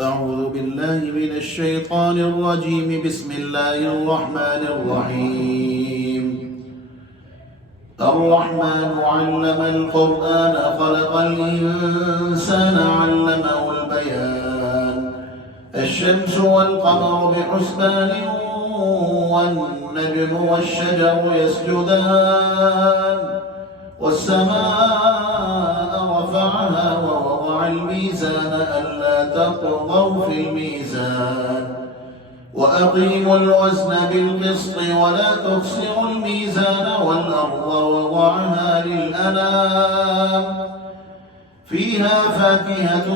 أعوذ بالله من الشيطان الرجيم. بسم الله الرحمن الرحيم. الرحمن علم القرآن خلق الإنسان علمه البيان. الشمس والقمر بحسبان والنجم والشجر يسجدان والسماء رفعها ووضع الميزان ألا تطغوا في الميزان وأقيموا الوزن بالقسط ولا تخسروا الميزان والأرض وضعها للأنام فيها فاكهة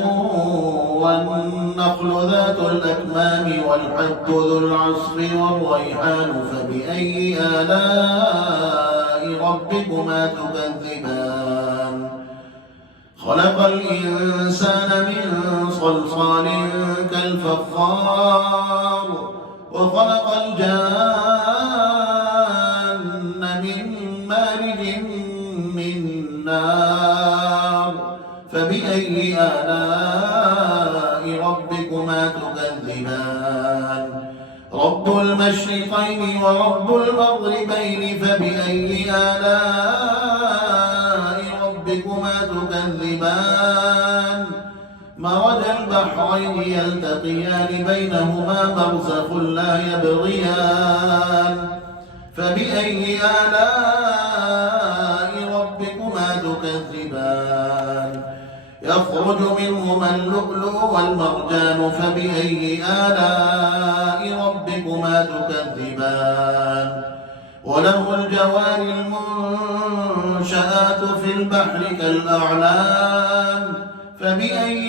والنخل ذات الأكمام والحب ذو العصف والريحان فبأي آلاء ربكما تكذبان. خلق الإنسان من صلصال كالفخار وخلق الجان من مارج من نار فبأي آلاء ربكما تكذبان. رب المشرقين ورب المغربين فبأي آلاء ربكما تكذبان. مرج البحرين يلتقيان بينهما برزخ لا يبغيان فبأي آلاء ربكما تكذبان. يخرج منهما اللؤلؤ والمرجان فبأي آلاء ربكما تكذبان. وله الجوار المنشآت في البحر كالأعلام فبأي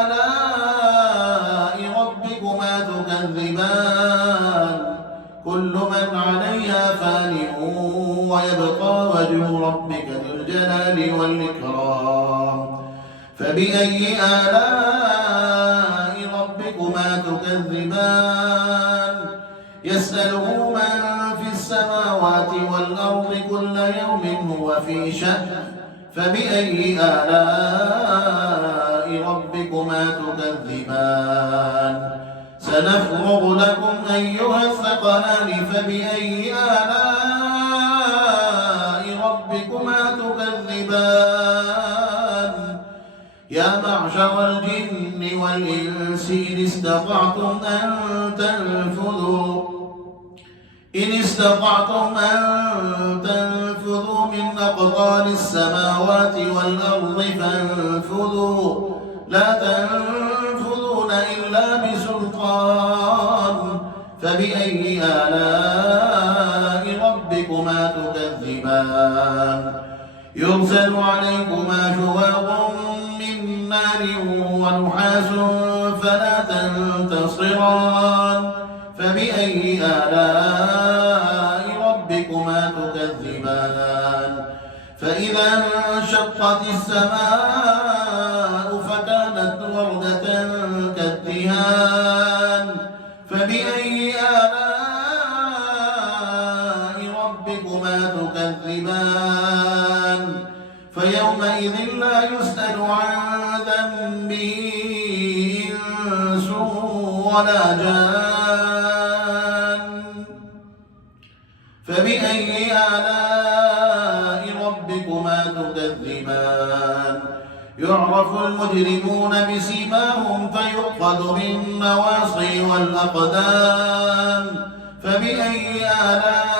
آلاء ربكما تكذبان. كل من عليها فان ويبقى وجه ربك ذو الجلال والإكرام فبأي آلاء ربكما تكذبان. يسأله من في السماوات والأرض كل يوم هو في شأن فبأي آلاء ربكما تكذبان. سنفرغ لكم أيها الثقلان فبأي آلاء ربكما تكذبان. يا معشر الجن والإنس إن استطعتم أن تنفذوا من أقطار السماوات والأرض فانفذوا لا تنفذون إلا بسلطان فبأي آلاء ربكما تكذبان. يرسل عليكما شواظ من نار ونحاس فلا تنتصران فبأي آلاء ربكما تكذبان. فإذا انشقت السماء فكانت وردة كالدهان فبأي آلاء ربكما تكذبان. فيومئذ لا يسأل عن ذنبه إنس ولا جان فبأي آلاء ربكما تكذبان. يعرف المجرمون بسيماهم فيؤخذ بالنواصي والأقدام فبأي آلاء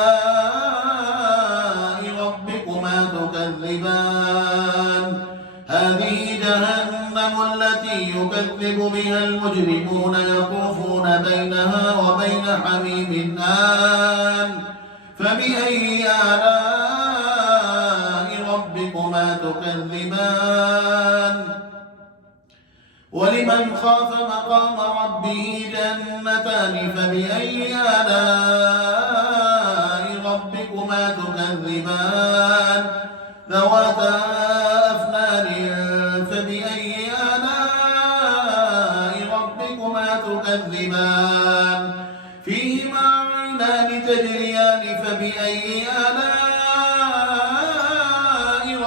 ربكما تكذبان. هذه جهنم التي يكذب بها المجرمون يطوفون بينها وبين حميم آن فبأي آلاء ربكما تكذبان. ولمن خاف مقام ربه جنتان فبأي آلاء ربكما تكذبان. ذواتا أفنان فبأي آلاء ربكما تكذبان. فيهما عينان تجريان فبأي آلاء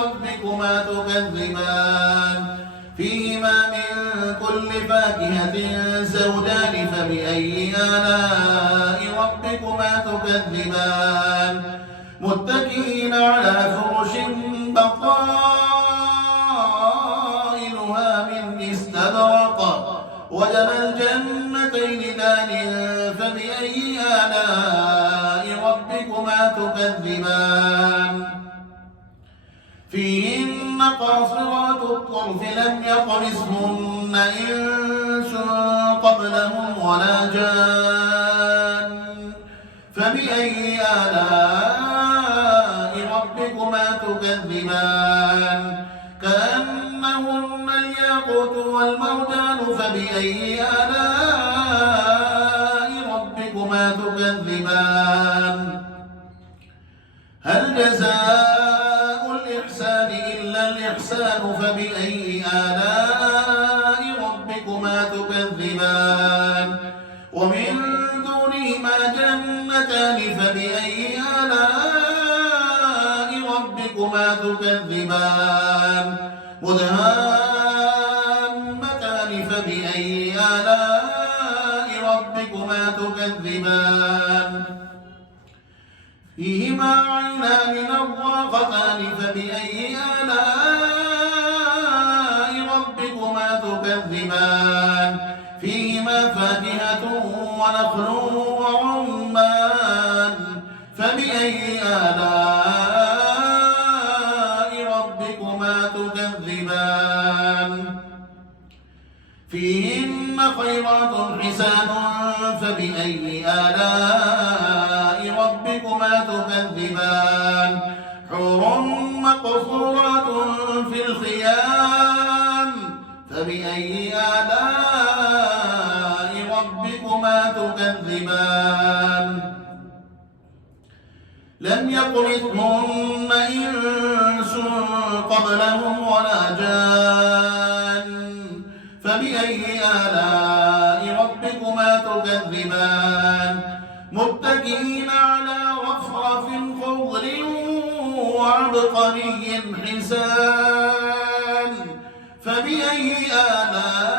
ربكما تكذبان. فيهما من كل فاكهة زوجان فبأي آلاء ربكما تكذبان متكئين على فرش بطائنها من استبرق وجنى الجنتين دان فبأي آلاء ربكما تكذبان فيهن قاصرات الطرف لم يطمثهن إنس قبلهم ولا جان فبأي آلاء ربكما تكذبان كأنهن الياقوت والمرجان فبأي آلاء ربكما تكذبان هل جزاء الإحسان إلا الإحسان فبأي آلاء ربكما تكذبان ومن دونهما جنتان فبأي آلاء ربكما تكذبان مدهامتان فبأي آلاء ربكما تكذبان فيهما عينان نضاختان فبأي آلاء ربكما تكذبان فيهما فاكهة ونخل ورمان فبأي آلاء ربكما تكذبان فيهن خيرات حسان فبأي آلاء ربكما تكذبان حور مقصورات في الخيام فبأي آلاء ربكما تكذبان لم يطمثهن إنس قبلهم ولا جان فبأي آلاء ربكما تكذبان متكئين على رفرف خضر وعبقري حسان فبأي آلاء